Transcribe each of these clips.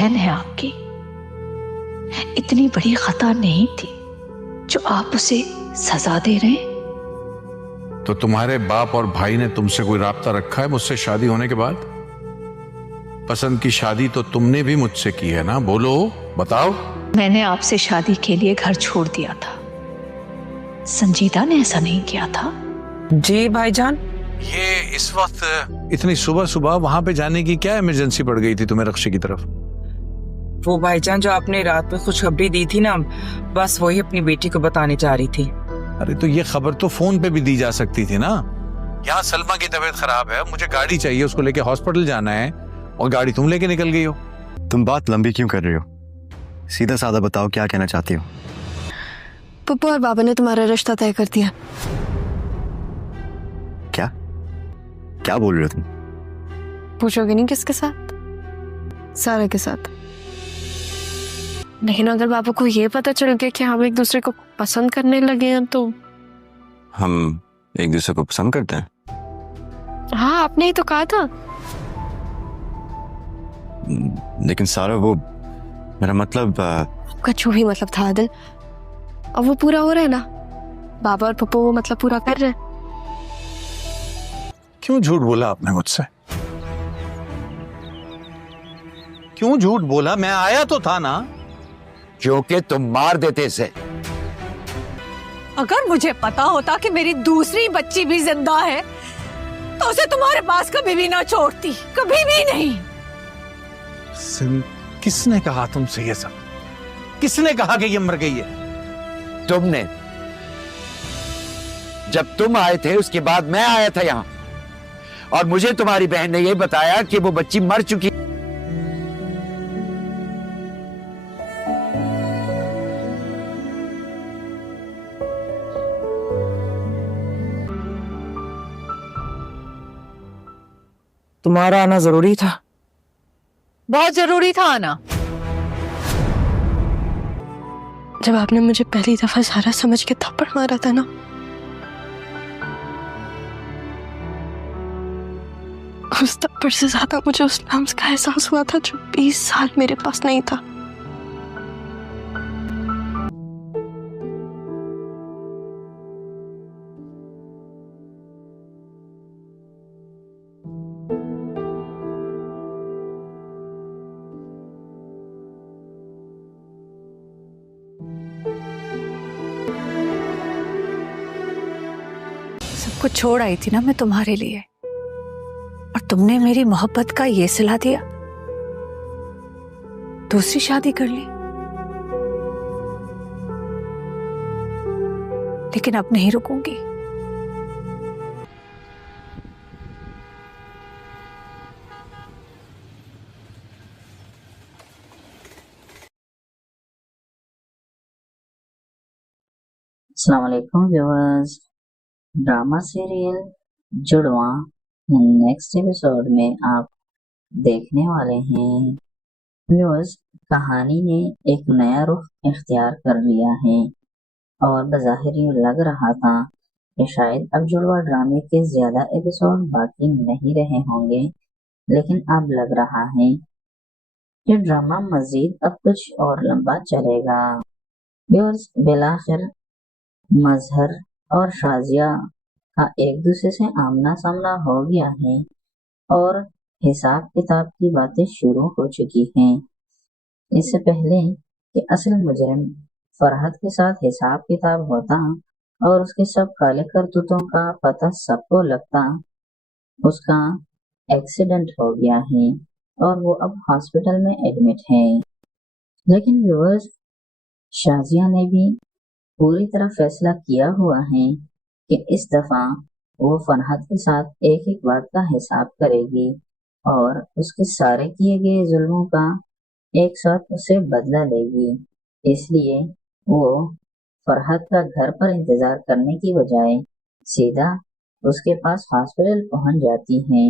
बहन है आपकी, इतनी बड़ी खता नहीं थी जो आप उसे सजा दे रहे हैं। तो तुम्हारे बाप और भाई ने तुमसे कोई राब्ता रखा है मुझसे शादी होने के बाद? पसंद की शादी तो तुमने भी मुझसे की है ना, बोलो बताओ। मैंने आपसे शादी के लिए घर छोड़ दिया था, संजीदा ने ऐसा नहीं किया था। जी भाईजान। ये इस वक्त इतनी सुबह सुबह वहां पे जाने की क्या इमरजेंसी पड़ गई थी तुम्हें रक्शे की तरफ? वो भाईजान जो आपने रात में खुशखबरी दी थी ना, बस वही अपनी बेटी को बताने जा रही थी। अरे तो ये खबर तो फोन पे भी दी जा सकती थी ना। यहाँ सलमा की तबीयत खराब है, मुझे गाड़ी चाहिए, उसको लेके हॉस्पिटल जाना है और गाड़ी तुम लेके निकल गई हो। तुम बात लंबी क्यों कर रही हो? सीधा साधा बताओ क्या कहना चाहती हो। पप्पू और बाबा ने तुम्हारा रिश्ता तय कर दिया। क्या क्या बोल रहे हो तुम? पूछोगे नहीं किसके साथ? सारा के साथ। लेकिन अगर बाबा को ये पता चल गया कि हम एक दूसरे को पसंद करने लगे हैं तो? हम एक दूसरे को पसंद करते हैं? हाँ, आपने ही तो कहा था। लेकिन सारा, वो मेरा मतलब आपका जो भी मतलब था आदिल, अब वो पूरा हो रहा है ना। बाबा और पप्पू वो मतलब पूरा कर रहे हैं। क्यों झूठ बोला आपने मुझसे? क्यों झूठ बोला? मैं आया तो था ना। क्योंकि तुम मार देते इसे। अगर मुझे पता होता कि मेरी दूसरी बच्ची भी जिंदा है तो उसे तुम्हारे पास कभी भी ना छोड़ती, कभी भी नहीं। किसने कहा तुमसे ये सब? किसने कहा कि ये मर गई है? तुमने। जब तुम आए थे उसके बाद मैं आया था यहाँ, और मुझे तुम्हारी बहन ने ये बताया कि वो बच्ची मर चुकी। तुम्हारा आना जरूरी था। बहुत जरूरी था आना। जब आपने मुझे पहली दफा सारा समझ के थप्पड़ मारा था ना, उस थप्पड़ से ज्यादा मुझे उस लम्स का एहसास हुआ था जो 20 साल मेरे पास नहीं था। सब कुछ छोड़ आई थी ना मैं तुम्हारे लिए, और तुमने मेरी मोहब्बत का ये सिला दिया, दूसरी शादी कर ली। लेकिन अब नहीं रुकूंगी। अस्सलाम वालेकुम व्यूअर्स। ड्रामा सीरियल जुड़वा नेक्स्ट एपिसोड में आप देखने वाले हैं। व्यूअर्स, कहानी ने एक नया रुख इख्तियार कर लिया है और बज़ाहिर यूं लग रहा था कि शायद अब जुड़वा ड्रामे के ज्यादा एपिसोड बाकी नहीं रहे होंगे, लेकिन अब लग रहा है कि ड्रामा मजीद अब कुछ और लंबा चलेगा। व्यूअर्स, बिलाखिर मजहर और शाजिया का एक दूसरे से आमना सामना हो गया है और हिसाब किताब की बातें शुरू हो चुकी हैं। इससे पहले कि असल मुजरिम फरहत के साथ हिसाब किताब होता और उसके सब काले करतूतों का पता सबको लगता, उसका एक्सीडेंट हो गया है और वो अब हॉस्पिटल में एडमिट है। लेकिन व्यूअर्स, शाजिया ने भी पूरी तरह फैसला किया हुआ है कि इस दफा वो फरहत के साथ एक एक बात का हिसाब करेगी और उसके सारे किए गए जुल्मों का एक साथ उसे बदला लेगी। इसलिए वो फरहत का घर पर इंतजार करने की बजाय सीधा उसके पास हॉस्पिटल पहुंच जाती है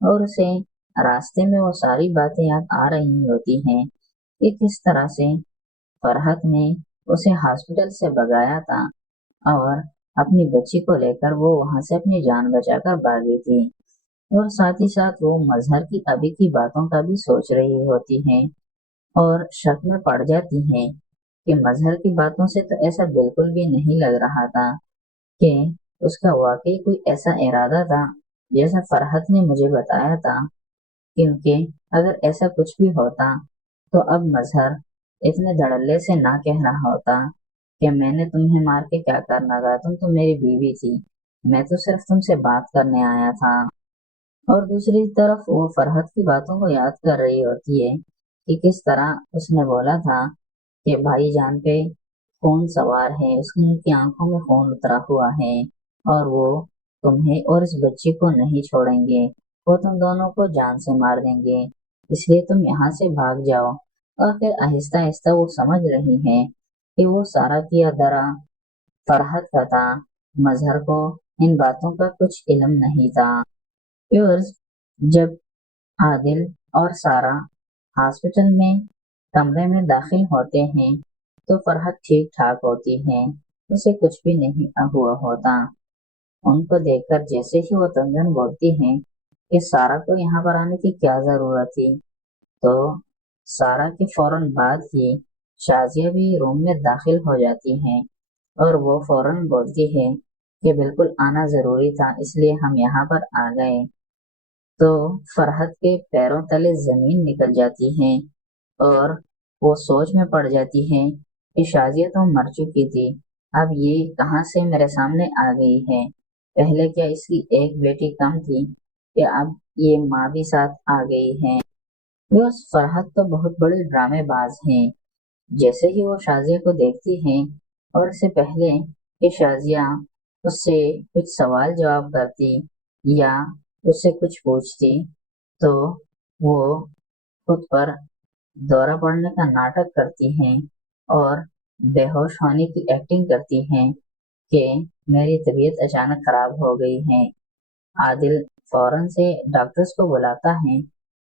और उसे रास्ते में वो सारी बातें याद आ रही होती हैं कि किस तरह से फरहत ने उसे हॉस्पिटल से भगाया था और अपनी बच्ची को लेकर वो वहां से अपनी जान बचाकर भागी थी, और साथ ही साथ वो मजहर की अभी की बातों का भी सोच रही होती है और शक में पड़ जाती हैं कि मजहर की बातों से तो ऐसा बिल्कुल भी नहीं लग रहा था कि उसका वाकई कोई ऐसा इरादा था जैसा फरहत ने मुझे बताया था, क्योंकि अगर ऐसा कुछ भी होता तो अब मजहर इतने धड़ल्ले से ना कह रहा होता कि मैंने तुम्हें मार के क्या करना था, तुम तो मेरी बीवी थी, मैं तो सिर्फ तुमसे बात करने आया था। और दूसरी तरफ वो फरहत की बातों को याद कर रही होती है कि किस तरह उसने बोला था कि भाईजान पे खून सवार है, उसकी उनकी आंखों में खून उतरा हुआ है और वो तुम्हें और इस बच्ची को नहीं छोड़ेंगे, वो तुम दोनों को जान से मार देंगे, इसलिए तुम यहाँ से भाग जाओ। और फिर आहिस्ता आहिस्ता वो समझ रही है कि वो सारा किया धरा फरहत का था, मजहर को इन बातों का कुछ इल्म नहीं था। व्यूअर्स, जब आदिल और सारा हॉस्पिटल में कमरे में दाखिल होते हैं तो फरहत ठीक ठाक होती है, उसे कुछ भी नहीं हुआ होता। उनको देखकर जैसे ही वो तंजन बोलती है कि सारा को यहाँ पर आने की क्या जरूरत थी, तो सारा के फौरन बाद ही शाजिया भी रूम में दाखिल हो जाती है और वो फौरन बोलती है कि बिल्कुल आना जरूरी था, इसलिए हम यहाँ पर आ गए। तो फरहत के पैरों तले जमीन निकल जाती है और वो सोच में पड़ जाती है कि शाजिया तो मर चुकी थी, अब ये कहाँ से मेरे सामने आ गई है, पहले क्या इसकी एक बेटी कम थी कि अब ये माँ भी साथ आ गई है। वो फरहत तो बहुत बड़ी ड्रामेबाज है। जैसे ही वो शाजिया को देखती है और इससे पहले कि शाजिया उससे कुछ सवाल जवाब करती या उससे कुछ पूछती, तो वो खुद पर दौरा पड़ने का नाटक करती हैं और बेहोश होने की एक्टिंग करती हैं कि मेरी तबीयत अचानक खराब हो गई है। आदिल फौरन से डॉक्टर्स को बुलाता है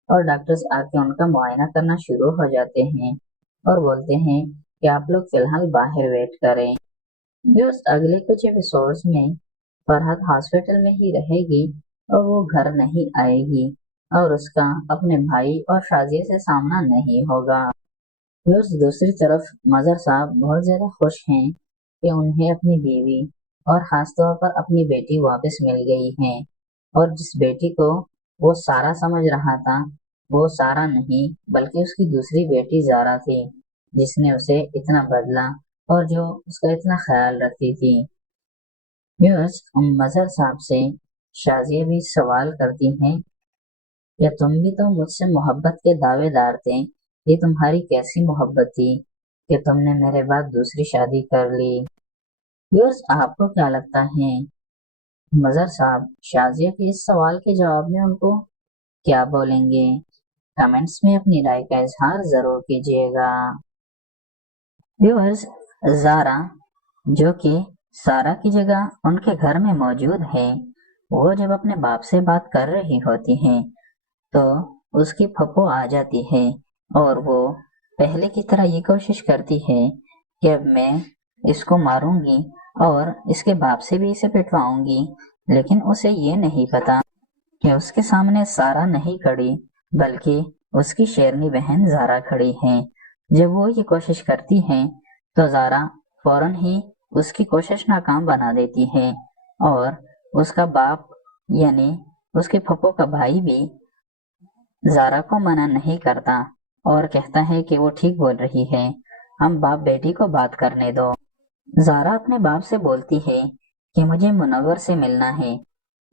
और डॉक्टर्स आके उनका मुआयना करना शुरू हो जाते हैं और बोलते हैं कि आप लोग फिलहाल बाहर वेट करें। दोस्त, अगले कुछ एपिसोड्स में फरहत हॉस्पिटल में ही रहेगी और वो घर नहीं आएगी और उसका अपने भाई और शाजिया से सामना नहीं होगा। दोस्त, दूसरी तरफ मजर साहब बहुत ज्यादा खुश हैं कि उन्हें अपनी बीवी और खासतौर पर अपनी बेटी वापस मिल गई है, और जिस बेटी को वो सारा समझ रहा था वो सारा नहीं बल्कि उसकी दूसरी बेटी जारा थी, जिसने उसे इतना बदला और जो उसका इतना ख्याल रखती थी। व्यूअर्स, मजर साहब से शाजिया भी सवाल करती हैं या तुम भी तो मुझसे मोहब्बत के दावेदार थे, ये तुम्हारी कैसी मोहब्बत थी कि तुमने मेरे बाद दूसरी शादी कर ली। व्यूअर्स, आपको क्या लगता है मजर साहब शाजिया के इस सवाल के जवाब में उनको क्या बोलेंगे? कमेंट्स में अपनी राय का इजहार जरूर कीजिएगा। व्यूअर्स, जारा जो कि सारा की जगह उनके घर में मौजूद है, वो जब अपने बाप से बात कर रही होती है तो उसकी फप्पो आ जाती है और वो पहले की तरह ये कोशिश करती है कि अब मैं इसको मारूंगी और इसके बाप से भी इसे पिटवाऊंगी, लेकिन उसे ये नहीं पता कि उसके सामने सारा नहीं खड़ी बल्कि उसकी शेरनी बहन जारा खड़ी है। जब वो ये कोशिश करती है तो जारा फौरन ही उसकी कोशिश नाकाम बना देती है और उसका बाप यानी उसके फप्पो का भाई भी जारा को मना नहीं करता और कहता है कि वो ठीक बोल रही है, हम बाप बेटी को बात करने दो। जारा अपने बाप से बोलती है कि मुझे मुनव्वर से मिलना है,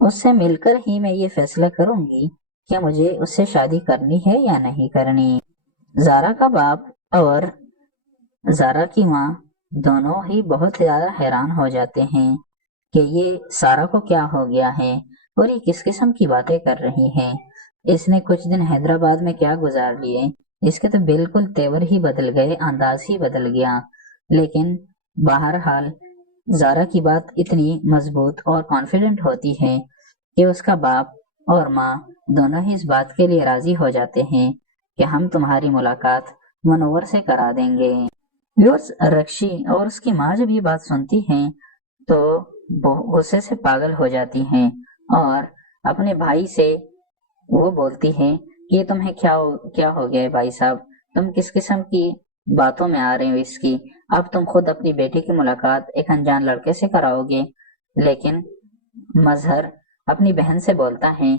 उससे मिलकर ही मैं ये फैसला करूंगी कि मुझे उससे शादी करनी है या नहीं करनी। जारा का बाप और जारा की माँ दोनों ही बहुत ज्यादा हैरान हो जाते हैं कि ये सारा को क्या हो गया है और ये किस किस्म की बातें कर रही है, इसने कुछ दिन हैदराबाद में क्या गुजार लिए, इसके तो बिल्कुल तेवर ही बदल गए, अंदाज ही बदल गया। लेकिन बहरहाल जारा की बात इतनी मजबूत और कॉन्फिडेंट होती है कि उसका बाप और माँ दोनों ही इस बात के लिए राजी हो जाते हैं कि हम तुम्हारी मुलाकात मनोवर से करा देंगे। रक्षी और उसकी माँ जब ये बात सुनती हैं तो गुस्से से पागल हो जाती हैं और अपने भाई से वो बोलती है कि तुम्हें क्या हो गया है भाई साहब, तुम किस किस्म की बातों में आ रही हो इसकी? अब तुम खुद अपनी बेटी की मुलाकात एक अनजान लड़के से कराओगे। लेकिन मजहर अपनी बहन से बोलता है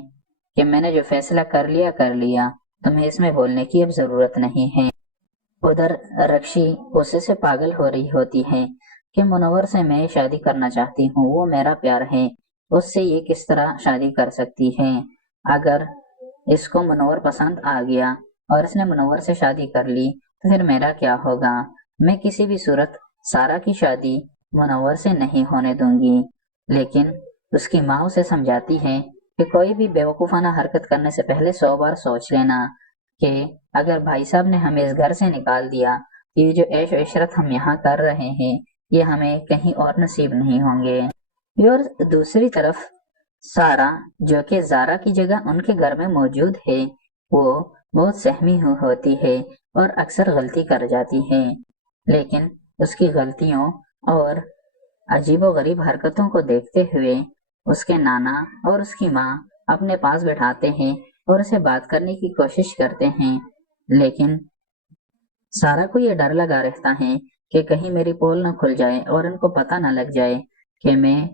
कि मैंने जो फैसला कर लिया, तुम्हें इसमें बोलने की अब जरूरत नहीं है। उधर रक्षी गुस्से से पागल हो रही होती है कि मुनव्वर से मैं शादी करना चाहती हूँ, वो मेरा प्यार है, उससे ये किस तरह शादी कर सकती है? अगर इसको मुनव्वर पसंद आ गया और इसने मुनव्वर से शादी कर ली तो फिर मेरा क्या होगा? मैं किसी भी सूरत सारा की शादी मुनव्वर से नहीं होने दूंगी। लेकिन उसकी माँ उसे समझाती है कि कोई भी बेवकूफ़ाना हरकत करने से पहले 100 बार सोच लेना कि अगर भाई साहब ने हमें इस घर से निकाल दिया तो ये जो ऐश इशरत हम यहाँ कर रहे हैं ये हमें कहीं और नसीब नहीं होंगे। और दूसरी तरफ सारा, जो कि ज़ारा की जगह उनके घर में मौजूद है, वो बहुत सहमी होती है और अक्सर गलती कर जाती है। लेकिन उसकी गलतियों और अजीबोगरीब हरकतों को देखते हुए उसके नाना और उसकी माँ अपने पास बैठाते हैं और उसे बात करने की कोशिश करते हैं। लेकिन सारा को ये डर लगा रहता है कि कहीं मेरी पोल न खुल जाए और इनको पता न लग जाए कि मैं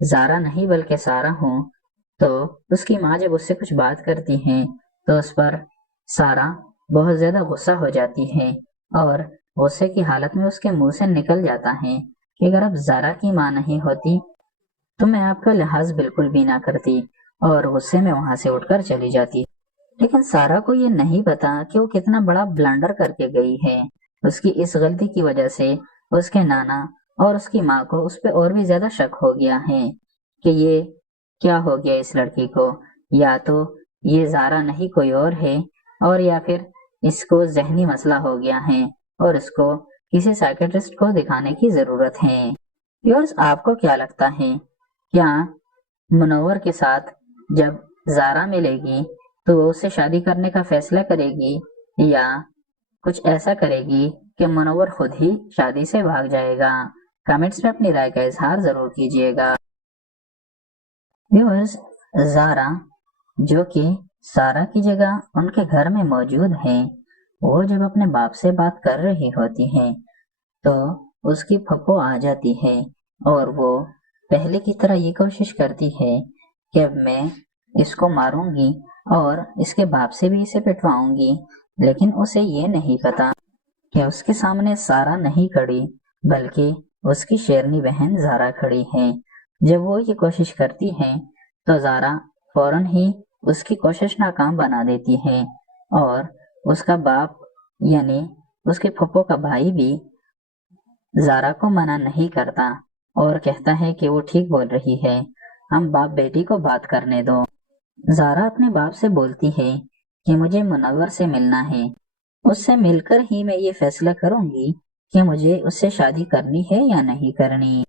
ज़ारा नहीं बल्कि सारा हूँ। तो उसकी माँ जब उससे कुछ बात करती है तो उस पर सारा बहुत ज़्यादा गुस्सा हो जाती है और गुस्से की हालत में उसके मुंह से निकल जाता है कि अगर अब ज़ारा की माँ नहीं होती तो मैं आपका लिहाज बिल्कुल भी ना करती, और गुस्से में वहां से उठकर चली जाती। लेकिन सारा को ये नहीं पता कि वो कितना बड़ा ब्लंडर करके गई है। उसकी इस गलती की वजह से उसके नाना और उसकी माँ को उस पर और भी ज्यादा शक हो गया है कि ये क्या हो गया इस लड़की को, या तो ये ज़ारा नहीं कोई और है और या फिर इसको जहनी मसला हो गया है और इसको किसी साइकियाट्रिस्ट को दिखाने की जरूरत है। व्यूअर्स, आपको क्या लगता है, क्या मुनव्वर के साथ जब ज़ारा मिलेगी तो वो उससे शादी करने का फैसला करेगी या कुछ ऐसा करेगी कि मुनव्वर खुद ही शादी से भाग जाएगा? कमेंट्स में अपनी राय का इजहार जरूर कीजिएगा। व्यूअर्स, ज़ारा जो कि सारा की जगह उनके घर में मौजूद है, वो जब अपने बाप से बात कर रही होती है तो उसकी फप्पो आ जाती है और वो पहले की तरह ये कोशिश करती है कि अब मैं इसको मारूंगी और इसके बाप से भी इसे पिटवाऊंगी। लेकिन उसे ये नहीं पता कि उसके सामने सारा नहीं खड़ी बल्कि उसकी शेरनी बहन ज़ारा खड़ी है। जब वो ये कोशिश करती है तो ज़ारा फौरन ही उसकी कोशिश नाकाम बना देती है और उसका बाप यानी उसके फुप्पो का भाई भी ज़ारा को मना नहीं करता और कहता है कि वो ठीक बोल रही है, हम बाप बेटी को बात करने दो। ज़ारा अपने बाप से बोलती है कि मुझे मुनव्वर से मिलना है, उससे मिलकर ही मैं ये फैसला करूंगी कि मुझे उससे शादी करनी है या नहीं करनी।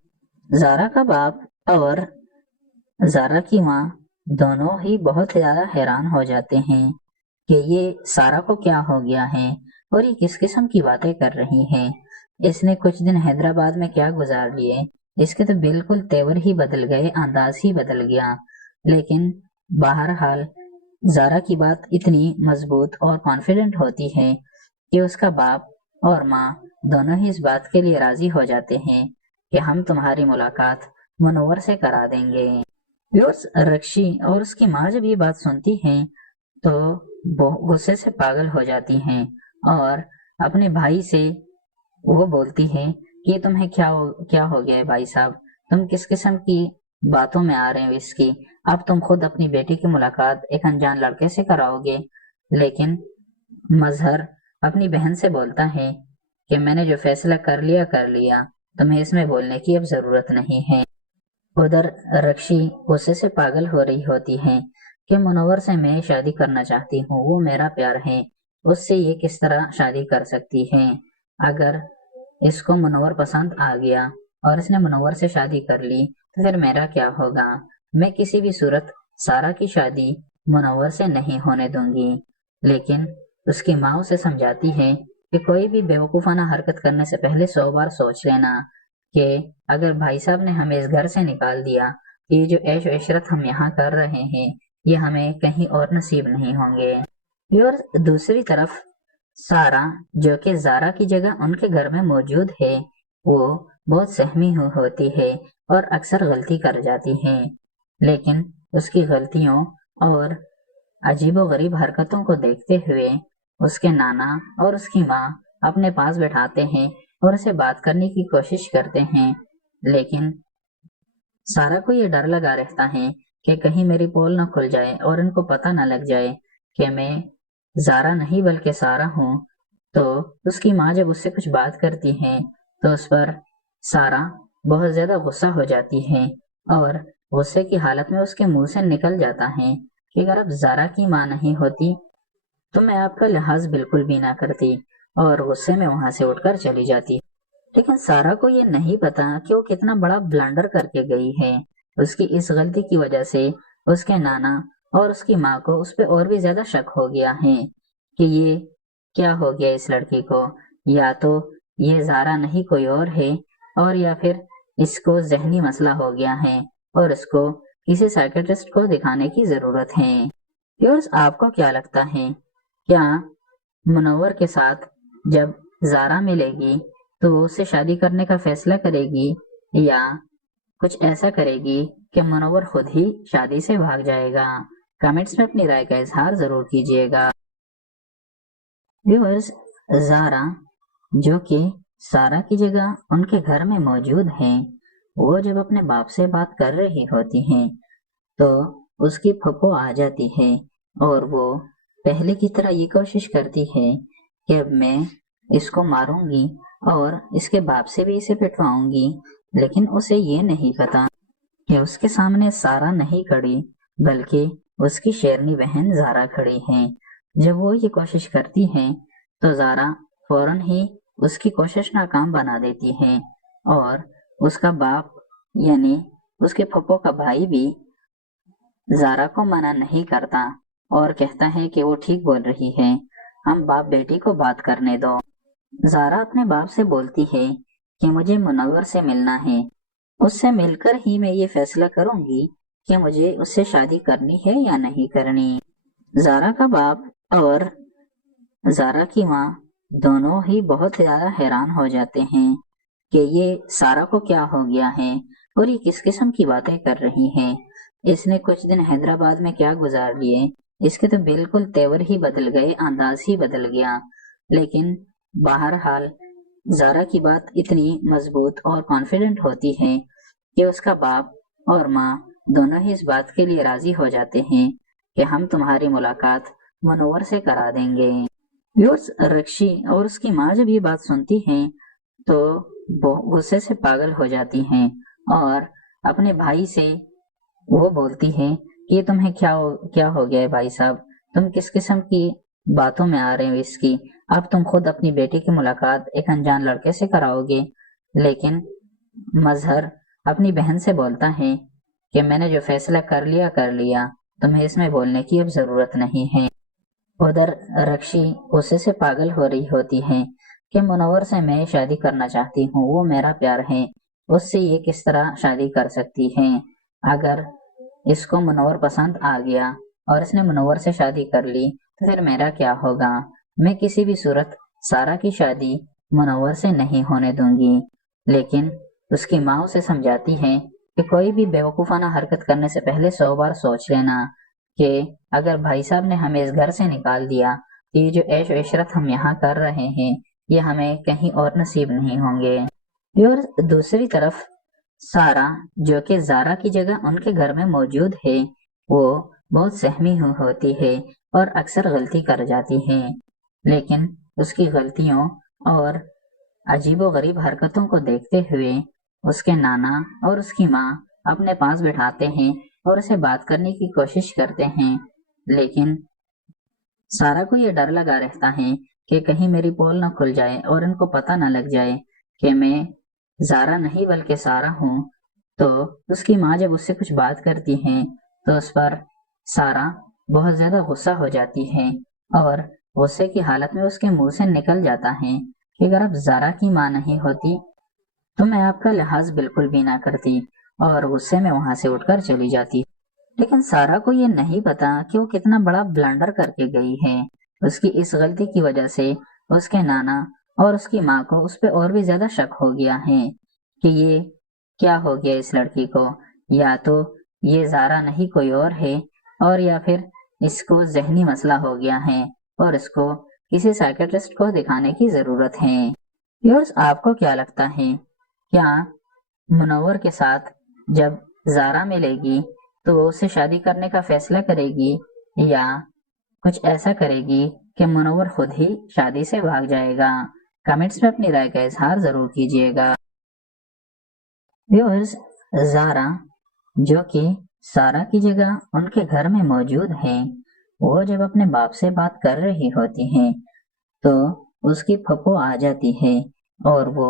ज़ारा का बाप और ज़ारा की माँ दोनों ही बहुत ज्यादा हैरान हो जाते हैं कि ये सारा को क्या हो गया है और ये किस किस्म की बातें कर रही है। इसने कुछ दिन हैदराबाद में क्या गुजार लिए, इसके तो बिल्कुल तेवर ही बदल गए, अंदाज ही बदल गया। लेकिन बहरहाल ज़ारा की बात इतनी मजबूत और कॉन्फिडेंट होती है कि उसका बाप और माँ दोनों ही इस बात के लिए राजी हो जाते हैं कि हम तुम्हारी मुलाकात मुनव्वर से करा देंगे। रक्षी और उसकी माँ जब ये बात सुनती हैं तो वो गुस्से से पागल हो जाती हैं और अपने भाई से वो बोलती है कि तुम्हें क्या हो गया है भाई साहब, तुम किस किस्म की बातों में आ रहे हो इसकी, अब तुम खुद अपनी बेटी की मुलाकात एक अनजान लड़के से कराओगे। लेकिन मजहर अपनी बहन से बोलता है कि मैंने जो फैसला कर लिया, तुम्हें इसमें बोलने की अब जरूरत नहीं है। उधर रक्षी गुस्से से पागल हो रही होती है कि मुनव्वर से मैं शादी करना चाहती हूँ, वो मेरा प्यार है, उससे ये किस तरह शादी कर सकती है? अगर इसको मुनव्वर पसंद आ गया और इसने मुनव्वर से शादी कर ली तो फिर मेरा क्या होगा? मैं किसी भी सूरत सारा की शादी मुनव्वर से नहीं होने दूंगी। लेकिन उसकी माँ उसे समझाती है कि कोई भी बेवकूफ़ाना हरकत करने से पहले 100 बार सोच लेना कि अगर भाई साहब ने हमें इस घर से निकाल दिया तो ये जो ऐश इशरत हम यहाँ कर रहे हैं ये हमें कहीं और नसीब नहीं होंगे। और दूसरी तरफ सारा, जो कि जारा की जगह उनके घर में मौजूद है, वो बहुत सहमी होती है और अक्सर गलती कर जाती है, लेकिन उसकी गलतियों और अजीबोगरीब हरकतों को देखते हुए उसके नाना और उसकी माँ अपने पास बैठाते हैं और उसे बात करने की कोशिश करते हैं, लेकिन सारा को ये डर लगा रहता है कि कहीं मेरी पोल न खुल जाए और इनको पता न लग जाए कि मैं जारा नहीं बल्कि सारा हूँ। तो उसकी माँ जब उससे कुछ बात करती है तो उस पर सारा बहुत ज्यादा गुस्सा हो जाती है और गुस्से की हालत में उसके मुंह से निकल जाता है कि अगर अब जारा की माँ नहीं होती तो मैं आपका लिहाज बिल्कुल भी ना करती, और गुस्से में वहां से उठकर चली जाती। लेकिन सारा को ये नहीं पता कि वो कितना बड़ा ब्लंडर करके गई है। उसकी इस गलती की वजह से उसके नाना और उसकी माँ को उस पर और भी ज्यादा शक हो गया है कि ये क्या हो गया इस लड़की को, या तो ये जारा नहीं कोई और है, और या फिर इसको जहनी मसला हो गया है और इसको किसी साइकियाट्रिस्ट को दिखाने की जरूरत है। व्यूअर्स, आपको क्या लगता है, क्या मुनव्वर के साथ जब जारा मिलेगी तो वो उससे शादी करने का फैसला करेगी, या कुछ ऐसा करेगी कि मुनव्वर खुद ही शादी से भाग जाएगा? कमेंट्स में अपनी राय का इजहार जरूर कीजिएगा। व्यूअर्स, जारा, जो कि सारा की जगह उनके घर में मौजूद है, वो जब अपने बाप से बात कर रही होती है तो उसकी फूफो आ जाती है और वो पहले की तरह ये कोशिश करती है कि अब मैं इसको मारूंगी और इसके बाप से भी इसे पिटवाऊंगी, लेकिन उसे ये नहीं पता कि उसके सामने सारा नहीं खड़ी बल्कि उसकी शेरनी बहन जारा खड़ी है। जब वो ये कोशिश करती है तो जारा फौरन ही उसकी कोशिश नाकाम बना देती है और उसका बाप यानी उसके फूफो का भाई भी जारा को मना नहीं करता और कहता है कि वो ठीक बोल रही है, हम बाप बेटी को बात करने दो। जारा अपने बाप से बोलती है कि मुझे मुनव्वर से मिलना है, उससे मिलकर ही मैं ये फैसला करूंगी कि मुझे उससे शादी करनी है या नहीं करनी। जारा का बाप और जारा की माँ दोनों ही बहुत ज्यादा हैरान हो जाते हैं कि ये सारा को क्या हो गया है और ये किस किस्म की बातें कर रही है। इसने कुछ दिन हैदराबाद में क्या गुजार लिए, इसके तो बिल्कुल तेवर ही बदल गए, अंदाज ही बदल गया। लेकिन बहरहाल जारा की बात इतनी मजबूत और कॉन्फिडेंट होती है कि उसका बाप और माँ दोनों ही इस बात के लिए राजी हो जाते हैं कि हम तुम्हारी मुलाकात मुनव्वर से करा देंगे। व्यूअर्स, रक्षी और उसकी माँ जब ये बात सुनती हैं तो वो गुस्से से पागल हो जाती हैं और अपने भाई से वो बोलती है कि ये तुम्हें क्या हो गया है भाई साहब, तुम किस किस्म की बातों में आ रहे हो इसकी, अब तुम खुद अपनी बेटी की मुलाकात एक अनजान लड़के से कराओगे। लेकिन मजहर अपनी बहन से बोलता है कि मैंने जो फैसला कर लिया, तुम्हें इसमें बोलने की अब जरूरत नहीं है। उधर रक्षी गुस्से से पागल हो रही होती है कि मुनव्वर से मैं शादी करना चाहती हूँ, वो मेरा प्यार है, उससे ये किस तरह शादी कर सकती है। अगर इसको मुनव्वर पसंद आ गया और इसने मुनव्वर से शादी कर ली तो फिर मेरा क्या होगा? मैं किसी भी सूरत सारा की शादी मुनव्वर से नहीं होने दूंगी। लेकिन उसकी माँ उसे समझाती है कि कोई भी बेवकूफाना हरकत करने से पहले 100 बार सोच लेना कि अगर भाई साहब ने हमें इस घर से निकाल दिया तो ये जो ऐश इशरत हम यहाँ कर रहे हैं ये हमें कहीं और नसीब नहीं होंगे। और दूसरी तरफ सारा, जो कि जारा की जगह उनके घर में मौजूद है, वो बहुत सहमी होती है और अक्सर गलती कर जाती है, लेकिन उसकी गलतियों और अजीबोगरीब हरकतों को देखते हुए उसके नाना और उसकी माँ अपने पास बिठाते हैं और उसे बात करने की कोशिश करते हैं, लेकिन सारा को ये डर लगा रहता है कि कहीं मेरी पोल न खुल जाए और इनको पता न लग जाए कि मैं जारा नहीं बल्कि सारा हूँ। तो उसकी माँ जब उससे कुछ बात करती है तो उस पर सारा बहुत ज्यादा गुस्सा हो जाती है और गुस्से की हालत में उसके मुंह से निकल जाता है कि अगर अब जारा की माँ नहीं होती तो मैं आपका लिहाज बिल्कुल भी ना करती, और गुस्से में वहां से उठकर चली जाती। लेकिन सारा को ये नहीं पता कि वो कितना बड़ा ब्लंडर करके गई है। اس کی اس غلطی کی وجہ سے اس کے نانا اور اس کی ماں کو اس پہ اور بھی زیادہ شک ہو گیا ہے کہ یہ کیا ہو گیا اس لڑکی کو، یا تو یہ زارا نہیں کوئی اور ہے، اور یا پھر اس کو ذہنی مسئلہ ہو گیا ہے اور اس کو کسی سائیکٹرسٹ کو دکھانے کی ضرورت ہے۔ ویورز، آپ کو کیا لگتا ہے، کیا منور کے ساتھ جب زارا ملے گی تو وہ اسے شادی کرنے کا فیصلہ کرے گی، یا کچھ ایسا کرے گی کہ منور خود ہی شادی سے بھاگ جائے گا؟ کمنٹس میں اپنی رائے کا اظہار ضرور کیجیے گا۔ ویورز، زارا جو کہ سارا کی جگہ ان کے گھر میں موجود ہے، وہ جب اپنے باپ سے بات کر رہی ہوتی ہے تو اس کی پھپھو آ جاتی ہے اور وہ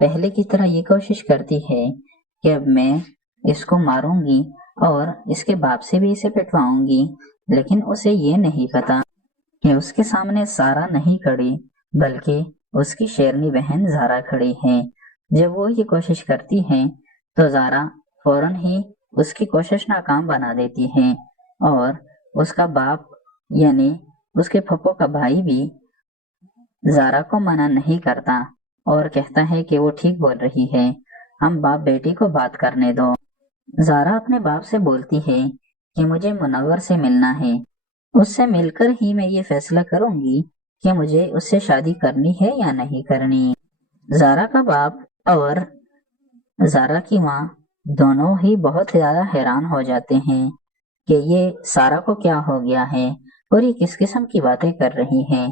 پہلے کی طرح یہ کوشش کرتی ہے کہ اب میں اس کو ماروں گی اور اس کے باپ سے بھی اسے پٹواؤں گی، لیکن اسے یہ نہیں پتا کہ اس کے سامنے سارا نہیں کھڑی بلکہ اس کی شیرنی بہن زارا کھڑی ہے۔ جب وہ یہ کوشش کرتی ہے تو زارا فوراً ہی اس کی کوشش ناکام بنا دیتی ہے، اور اس کا باپ یعنی اس کے پھپھو کا بھائی بھی زارا کو منع نہیں کرتا اور کہتا ہے کہ وہ ٹھیک بول رہی ہے، ہم باپ بیٹی کو بات کرنے دو۔ زارا اپنے باپ سے بولتی ہے کہ مجھے منور سے ملنا ہے، اس سے مل کر ہی میں یہ فیصلہ کروں گی کہ مجھے اس سے شادی کرنی ہے یا نہیں کرنی۔ زارا کا باپ اور زارا کی ماں دونوں ہی بہت زیادہ حیران ہو جاتے ہیں کہ یہ سارا کو کیا ہو گیا ہے اور یہ کس قسم کی باتیں کر رہی ہے،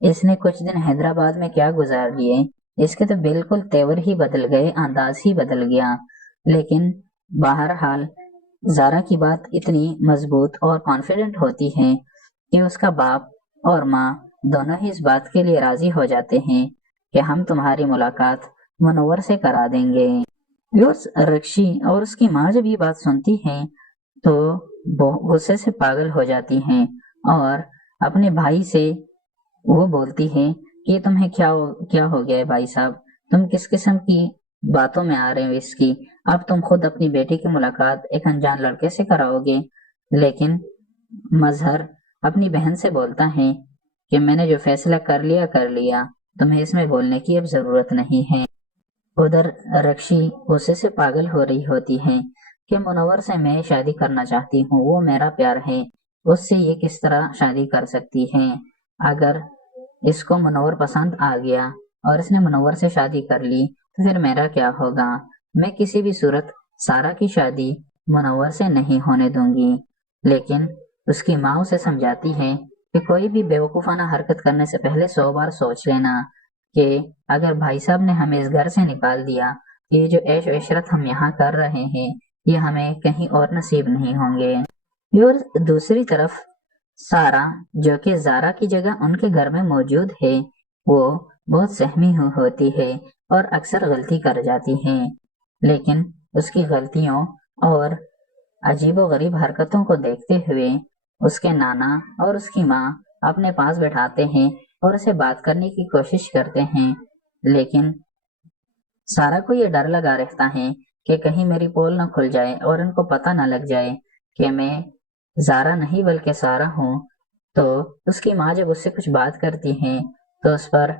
اس نے کچھ دن حیدرآباد میں کیا گزار لیے، اس کے تو بالکل تیور ہی بدل گئے، انداز ہی بدل گیا۔ لیکن بہرحال زارا کی بات اتنی مضبوط اور کانفیڈنٹ ہوتی ہے کہ اس کا باپ اور ماں دونوں ہی اس بات کے لیے راضی ہو جاتے ہیں کہ ہم تمہاری ملاقات منور سے کرا دیں گے۔ رکشی اور اس کی ماں جب یہ بات سنتی ہیں تو غصے سے پاگل ہو جاتی ہیں اور اپنے بھائی سے وہ بولتی ہے کہ تمہیں کیا ہو گیا ہے بھائی صاحب، تم کس قسم کی باتوں میں آ رہے ہو اس کی، اب تم خود اپنی بیٹی کی ملاقات ایک انجان لڑکے سے کراؤ گے۔ لیکن مظہر اپنی بہن سے بولتا ہے کہ میں نے جو فیصلہ کر لیا، تمہیں اس میں بولنے کی اب ضرورت نہیں ہے۔ ادھر رکشی غصے سے پاگل ہو رہی ہوتی ہے کہ منور سے میں شادی کرنا چاہتی ہوں، وہ میرا پیار ہے، اس سے یہ کس طرح شادی کر سکتی ہے؟ اگر اس کو منور پسند آ گیا اور اس نے منور سے شادی کر لی تو پھر میرا کیا ہوگا؟ میں کسی بھی صورت سارا کی شادی منور سے نہیں ہونے دوں گی۔ لیکن اس کی ماں اسے سمجھاتی ہے کہ کوئی بھی بیوقوفانہ حرکت کرنے سے پہلے 100 بار سوچ لینا کہ اگر بھائی صاحب نے ہمیں اس گھر سے نکال دیا، یہ جو عیش و عشرت ہم یہاں کر رہے ہیں یہ ہمیں کہیں اور نصیب نہیں ہوں گے۔ اور دوسری طرف سارا جو کہ زارا کی جگہ ان کے گھر میں موجود ہے، وہ بہت سہمی ہوتی ہے اور اکثر غلطی کر جاتی ہے، لیکن اس کی غلطیوں اور عجیب و غریب حرکتوں کو دیکھتے ہوئے اس کے نانا اور اس کی ماں اپنے پاس بٹھاتے ہیں اور اسے بات کرنے کی کوشش کرتے ہیں، لیکن سارا کو یہ ڈر لگا رہتا ہے کہ کہیں میری پول نہ کھل جائے اور ان کو پتہ نہ لگ جائے کہ میں زارا نہیں بلکہ سارا ہوں۔ تو اس کی ماں جب اس سے کچھ بات کرتی ہے تو اس پر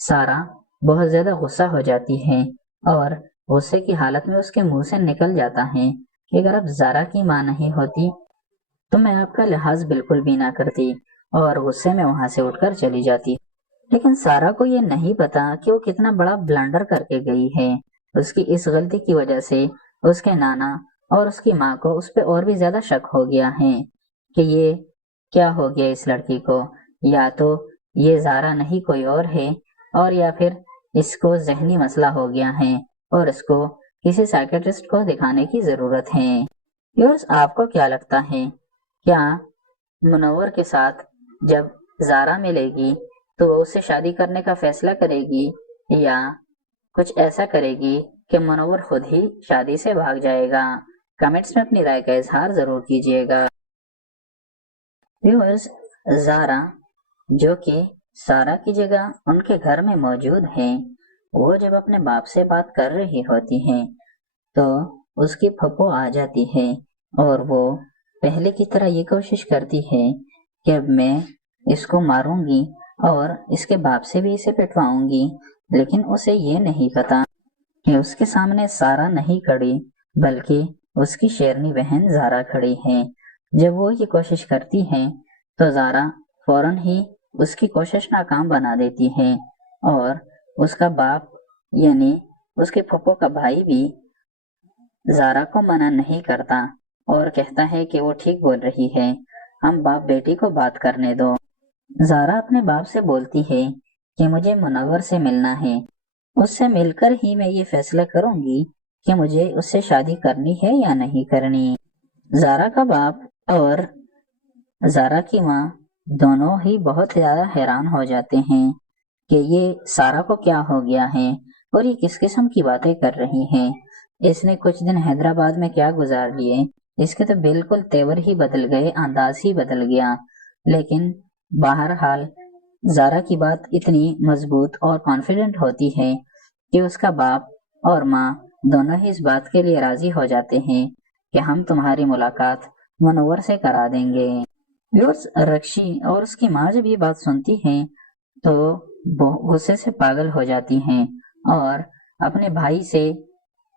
سارا بہت زیادہ غصہ ہو جاتی ہے اور غصے کی حالت میں اس کے منہ سے نکل جاتا ہے کہ اگر اب زارا کی ماں نہیں ہوتی تو میں آپ کا لحاظ بالکل بھی نہ کرتی، اور غصے میں وہاں سے اٹھ کر چلی جاتی۔ لیکن سارا کو یہ نہیں پتا کہ وہ کتنا بڑا بلنڈر کر کے گئی ہے۔ اس کی اس غلطی کی وجہ سے اس کے نانا اور اس کی ماں کو اس پہ اور بھی زیادہ شک ہو گیا ہے کہ یہ کیا ہو گیا اس لڑکی کو، یا تو یہ زارا نہیں کوئی اور ہے، اور یا پھر اس کو ذہنی مسئلہ ہو گیا ہے اور اس کو کسی سائیکٹرسٹ کو دکھانے کی ضرورت ہے۔ ویورز، آپ کو کیا لگتا ہے، کیا منور کے ساتھ جب زارا ملے گی تو وہ اس سے شادی کرنے کا فیصلہ کرے گی، یا کچھ ایسا کرے گی کہ منور خود ہی شادی سے بھاگ جائے گا؟ کمنٹس میں اپنی رائے کا اظہار ضرور کیجیے گا۔ ویورز، زارا جو کہ سارا کی جگہ ان کے گھر میں موجود ہے، وہ جب اپنے باپ سے بات کر رہی ہوتی ہے تو اس کی پھپھو آ جاتی ہے اور وہ پہلے کی طرح یہ کوشش کرتی ہے کہ اب میں اس کو ماروں گی اور اس کے باپ سے بھی اسے پٹواؤں گی، لیکن اسے یہ نہیں پتا کہ اس کے سامنے سارا نہیں کھڑی بلکہ اس کی شیرنی بہن زارا کھڑی ہے۔ جب وہ یہ کوشش کرتی ہے تو زارا فوراً ہی اس کی کوشش ناکام بنا دیتی ہے، اور اس کا باپ یعنی اس کے پھپھو کا بھائی بھی زارا کو منع نہیں کرتا اور کہتا ہے کہ وہ ٹھیک بول رہی ہے، ہم باپ بیٹی کو بات کرنے دو۔ زارا اپنے باپ سے بولتی ہے کہ مجھے منور سے ملنا ہے، اس سے مل کر ہی میں یہ فیصلہ کروں گی کہ مجھے اس سے شادی کرنی ہے یا نہیں کرنی۔ زارا کا باپ اور زارا کی ماں دونوں ہی بہت زیادہ حیران ہو جاتے ہیں کہ یہ سارا کو کیا ہو گیا ہے اور یہ کس قسم کی باتیں کر رہی ہیں، اس نے کچھ دن حیدرآباد میں کیا گزار لیے، اس کے تو بالکل تیور ہی بدل گئے، انداز ہی بدل گیا۔ لیکن بہرحال زارا کی بات اتنی مضبوط اور کانفیڈنٹ ہوتی ہے کہ اس کا باپ اور ماں دونوں ہی اس بات کے لیے راضی ہو جاتے ہیں کہ ہم تمہاری ملاقات منور سے کرا دیں گے۔ رکشی اور اس کی ماں جب یہ بات سنتی ہیں تو غصے سے پاگل ہو جاتی ہیں اور اپنے بھائی سے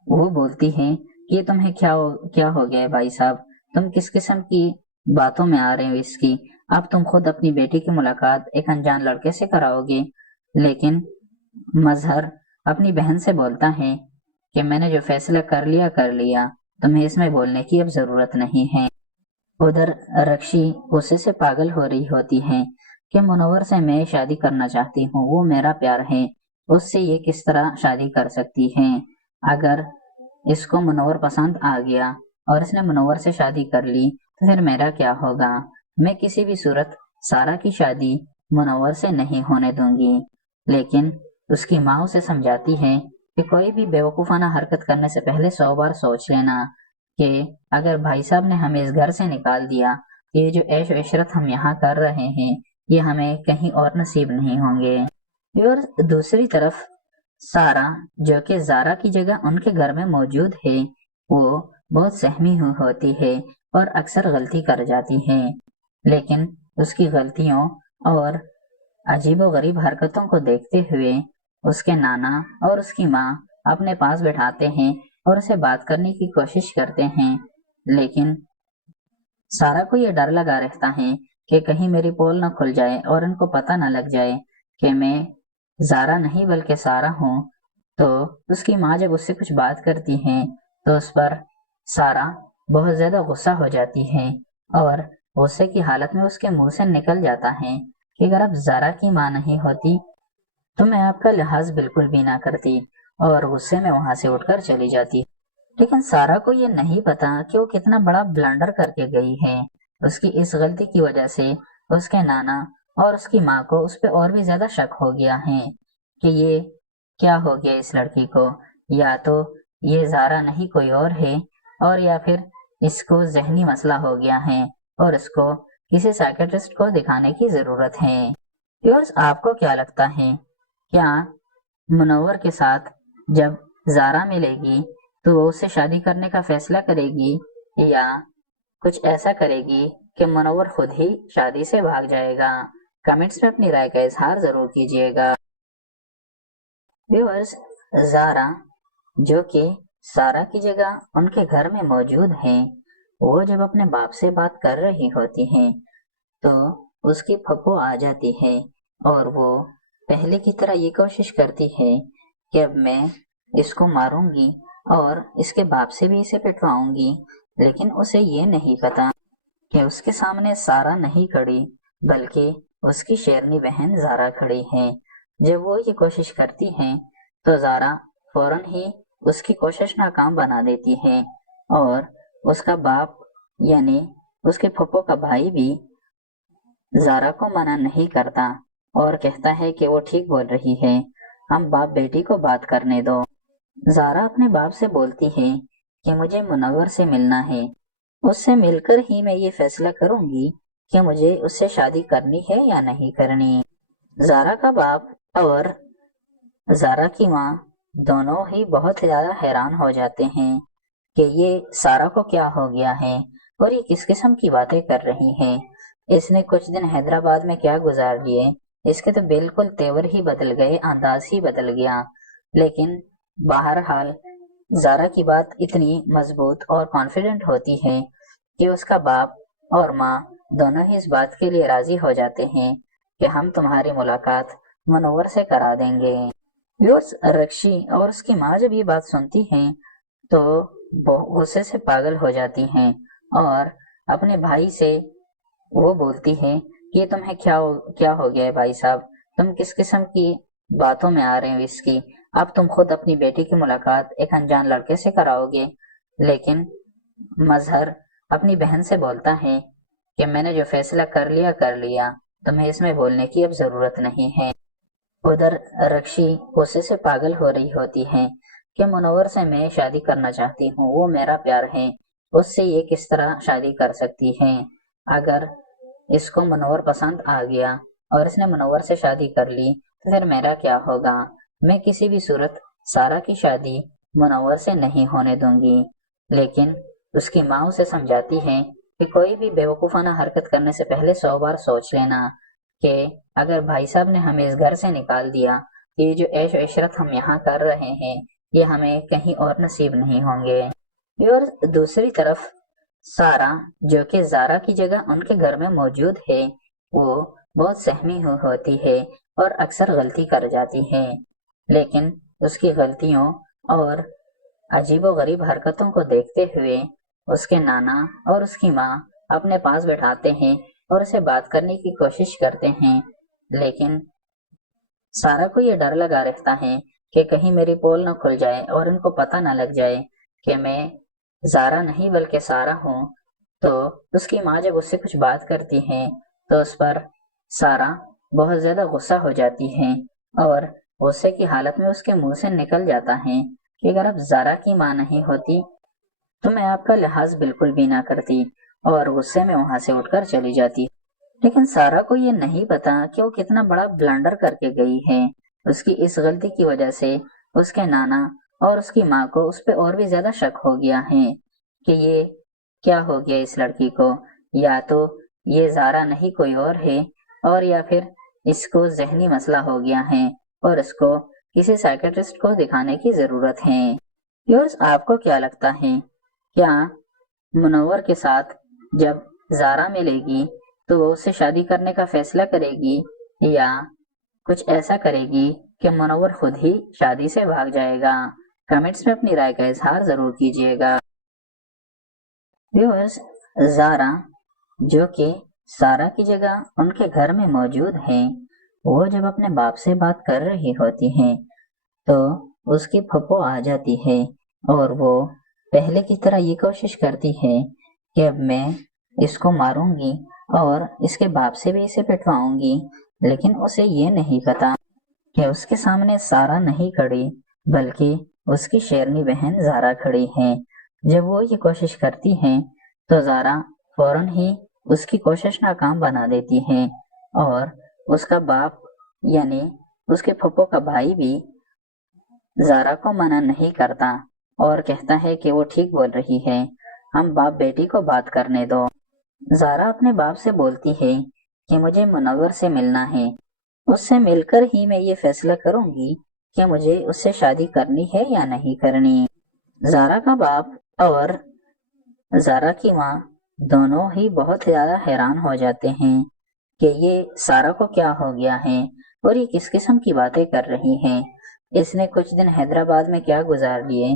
وہ بولتی ہیں کہ یہ تمہیں کیا ہو گیا ہے بھائی صاحب، تم کس قسم کی باتوں میں آ رہے ہو اس کی، اب تم خود اپنی بیٹی کی ملاقات ایک انجان لڑکے سے کراؤ گے۔ لیکن مظہر اپنی بہن سے بولتا ہے کہ میں نے جو فیصلہ کر لیا، تمہیں اس میں بولنے کی اب ضرورت نہیں ہے۔ ادھر رکشی غصے سے پاگل ہو رہی ہوتی ہے کہ منور سے میں شادی کرنا چاہتی ہوں، وہ میرا پیار ہے، اس سے یہ کس طرح شادی کر سکتی ہے؟ اگر اس کو منور پسند آ گیا اور اس نے منور سے شادی کر لی تو پھر میرا کیا ہوگا؟ میں کسی بھی صورت سارا کی شادی منور سے نہیں ہونے دوں گی۔ لیکن اس کی ماں اسے سمجھاتی ہے کہ کوئی بھی بیوقوفانہ حرکت کرنے سے پہلے 100 بار سوچ لینا کہ اگر بھائی صاحب نے ہمیں اس گھر سے نکال دیا، یہ جو عیش و عشرت ہم یہاں کر رہے ہیں یہ ہمیں کہیں اور نصیب نہیں ہوں گے۔ اور دوسری طرف سارا جو کہ زارا کی جگہ ان کے گھر میں موجود ہے، وہ بہت سہمی ہوتی ہے اور اکثر غلطی کر جاتی ہے، لیکن اس کی غلطیوں اور عجیب و غریب حرکتوں کو دیکھتے ہوئے اس کے نانا اور اس کی ماں اپنے پاس بٹھاتے ہیں اور اسے بات کرنے کی کوشش کرتے ہیں، لیکن سارا کو یہ ڈر لگا رہتا ہے کہ کہیں میری پول نہ کھل جائے اور ان کو پتہ نہ لگ جائے کہ میں زارا نہیں بلکہ سارا ہوں۔ تو اس کی ماں جب اس سے کچھ بات کرتی ہے تو اس پر سارا بہت زیادہ غصہ ہو جاتی ہے اور غصے کی حالت میں اس کے منہ سے نکل جاتا ہے کہ اگر اب زارا کی ماں نہیں ہوتی تو میں آپ کا لحاظ بالکل بھی نہ کرتی، اور غصے میں وہاں سے اٹھ کر چلی جاتی۔ لیکن سارا کو یہ نہیں پتا کہ وہ کتنا بڑا بلنڈر کر کے گئی ہے۔ اس کی اس غلطی کی وجہ سے اس کے نانا اور اس کی ماں کو اس پہ اور بھی زیادہ شک ہو گیا ہے کہ یہ کیا ہو گیا اس لڑکی کو، یا تو یہ زارا نہیں کوئی اور ہے، اور یا پھر اس کو ذہنی مسئلہ ہو گیا ہے اور اس کو کسی سائیکیٹرسٹ کو دکھانے کی ضرورت ہے۔ ویورز، آپ کو کیا لگتا ہے، کیا منور کے ساتھ جب زارا ملے گی تو وہ اس سے شادی کرنے کا فیصلہ کرے گی یا کچھ ایسا کرے گی کہ منور خود ہی شادی سے بھاگ جائے گا؟ کمنٹس میں اپنی رائے کا اظہار ضرور کیجیے گا۔ ویورز، زارا جو کہ سارا کی جگہ ان کے گھر میں موجود ہے، وہ جب اپنے باپ سے بات کر رہی ہوتی ہے تو اس کی پھپھو آ جاتی ہے اور وہ پہلے کی طرح یہ کوشش کرتی ہے کہ اب میں اس کو ماروں گی اور اس کے باپ سے بھی اسے پٹواؤں گی، لیکن اسے یہ نہیں پتا کہ اس کے سامنے سارا نہیں کھڑی بلکہ اس کی شیرنی بہن زارا کھڑی ہے۔ جب وہ یہ کوشش کرتی ہے تو زارا فوراً ہی اس کی کوشش ناکام بنا دیتی ہے اور اس کا باپ یعنی اس کے پھپھو کا بھائی بھی زارا کو منع نہیں کرتا اور کہتا ہے کہ وہ ٹھیک بول رہی ہے، ہم باپ بیٹی کو بات کرنے دو۔ زارا اپنے باپ سے بولتی ہے کہ مجھے منور سے ملنا ہے، اس سے مل کر ہی میں یہ فیصلہ کروں گی کہ مجھے اس سے شادی کرنی ہے یا نہیں کرنی۔ زارا کا باپ اور زارا کی ماں دونوں ہی بہت زیادہ حیران ہو جاتے ہیں کہ یہ سارا کو کیا ہو گیا ہے اور یہ کس قسم کی باتیں کر رہی ہیں۔ اس نے کچھ دن حیدرآباد میں کیا گزار لیے، اس کے تو بالکل تیور ہی بدل گئے، انداز ہی بدل گیا۔ لیکن بہرحال زارا کی بات اتنی مضبوط اور کانفیڈنٹ ہوتی ہے کہ اس کا باپ اور ماں دونوں ہی اس بات کے لیے راضی ہو جاتے ہیں کہ ہم تمہاری ملاقات منور سے کرا دیں گے۔ رکشی اور اس کی ماں جب یہ بات سنتی ہیں تو غصے سے پاگل ہو جاتی ہیں اور اپنے بھائی سے وہ بولتی ہے کہ تمہیں کیا ہو گیا ہے بھائی صاحب، تم کس قسم کی باتوں میں آ رہے ہو اس کی، اب تم خود اپنی بیٹی کی ملاقات ایک انجان لڑکے سے کراؤ گے۔ لیکن مظہر اپنی بہن سے بولتا ہے کہ میں نے جو فیصلہ کر لیا، تمہیں اس میں بولنے کی اب ضرورت نہیں ہے۔ ادھر رکشی غصے سے پاگل ہو رہی ہوتی ہے کہ منور سے میں شادی کرنا چاہتی ہوں، وہ میرا پیار ہے، اس سے یہ کس طرح شادی کر سکتی ہے؟ اگر اس کو منور پسند آ گیا اور اس نے منور سے شادی کر لی تو پھر میرا کیا ہوگا؟ میں کسی بھی صورت سارا کی شادی منور سے نہیں ہونے دوں گی۔ لیکن اس کی ماں اسے سمجھاتی ہے کہ کوئی بھی بیوقوفانہ حرکت کرنے سے پہلے 100 بار سوچ لینا کہ اگر بھائی صاحب نے ہمیں اس گھر سے نکال دیا تو یہ جو عیش و عشرت ہم یہاں کر رہے ہیں یہ ہمیں کہیں اور نصیب نہیں ہوں گے۔ اور دوسری طرف سارا جو کہ زارا کی جگہ ان کے گھر میں موجود ہے، وہ بہت سہمی ہوتی ہے اور اکثر غلطی کر جاتی ہے، لیکن اس کی غلطیوں اور عجیب و غریب حرکتوں کو دیکھتے ہوئے اس کے نانا اور اس کی ماں اپنے پاس بٹھاتے ہیں اور اسے بات کرنے کی کوشش کرتے ہیں۔ لیکن سارا کو یہ ڈر لگا رہتا ہے کہ کہیں میری پول نہ کھل جائے اور ان کو پتہ نہ لگ جائے کہ میں زارا نہیں بلکہ سارا ہوں۔ تو اس کی ماں جب اس سے کچھ بات کرتی ہے تو اس پر سارا بہت زیادہ غصہ ہو جاتی ہے اور غصے کی حالت میں اس کے منہ سے نکل جاتا ہے کہ اگر اب زارا کی ماں نہیں ہوتی تو میں آپ کا لحاظ بالکل بھی نہ کرتی، اور غصے میں وہاں سے اٹھ کر چلی جاتی۔ لیکن سارا کو یہ نہیں پتا کہ وہ کتنا بڑا بلنڈر کر کے گئی ہے۔ اس کی اس غلطی کی وجہ سے اس کے نانا اور اس کی ماں کو اس پہ اور بھی زیادہ شک ہو گیا ہے کہ یہ کیا ہو گیا اس لڑکی کو، یا تو یہ زارا نہیں کوئی اور ہے، اور یا پھر اس کو ذہنی مسئلہ ہو گیا ہے اور اس کو کسی سائیکٹرسٹ کو دکھانے کی ضرورت ہے۔ یورس آپ کو کیا لگتا ہے، کیا منور کے ساتھ جب زارا ملے گی تو وہ اس سے شادی کرنے کا فیصلہ کرے گی یا کچھ ایسا کرے گی کہ منور خود ہی شادی سے بھاگ جائے گا؟ کمنٹس میں اپنی رائے کا اظہار ضرور کیجیے گا۔ ویورز، زارا جو کہ سارا کی جگہ ان کے گھر میں موجود ہے، وہ جب اپنے باپ سے بات کر رہی ہوتی ہے تو اس کی پھپھو آ جاتی ہے اور وہ پہلے کی طرح یہ کوشش کرتی ہے کہ اب میں اس کو ماروں گی اور اس کے باپ سے بھی اسے پٹواؤں گی۔ لیکن اسے یہ نہیں پتا کہ اس کے سامنے سارا نہیں کھڑی بلکہ اس کی شیرنی بہن زارا کھڑی ہے۔ جب وہ یہ کوشش کرتی ہے تو زارا فوراً ہی اس کی کوشش ناکام بنا دیتی ہے، اور اس کا باپ یعنی اس کے پھپھو کا بھائی بھی زارا کو منع نہیں کرتا اور کہتا ہے کہ وہ ٹھیک بول رہی ہے، ہم باپ بیٹی کو بات کرنے دو۔ زارا اپنے باپ سے بولتی ہے کہ مجھے منور سے ملنا ہے، اس سے مل کر ہی میں یہ فیصلہ کروں گی کہ مجھے اس سے شادی کرنی ہے یا نہیں کرنی۔ زارا کا باپ اور زارا کی ماں دونوں ہی بہت زیادہ حیران ہو جاتے ہیں کہ یہ سارا کو کیا ہو گیا ہے اور یہ کس قسم کی باتیں کر رہی ہے، اس نے کچھ دن حیدرآباد میں کیا گزار لیے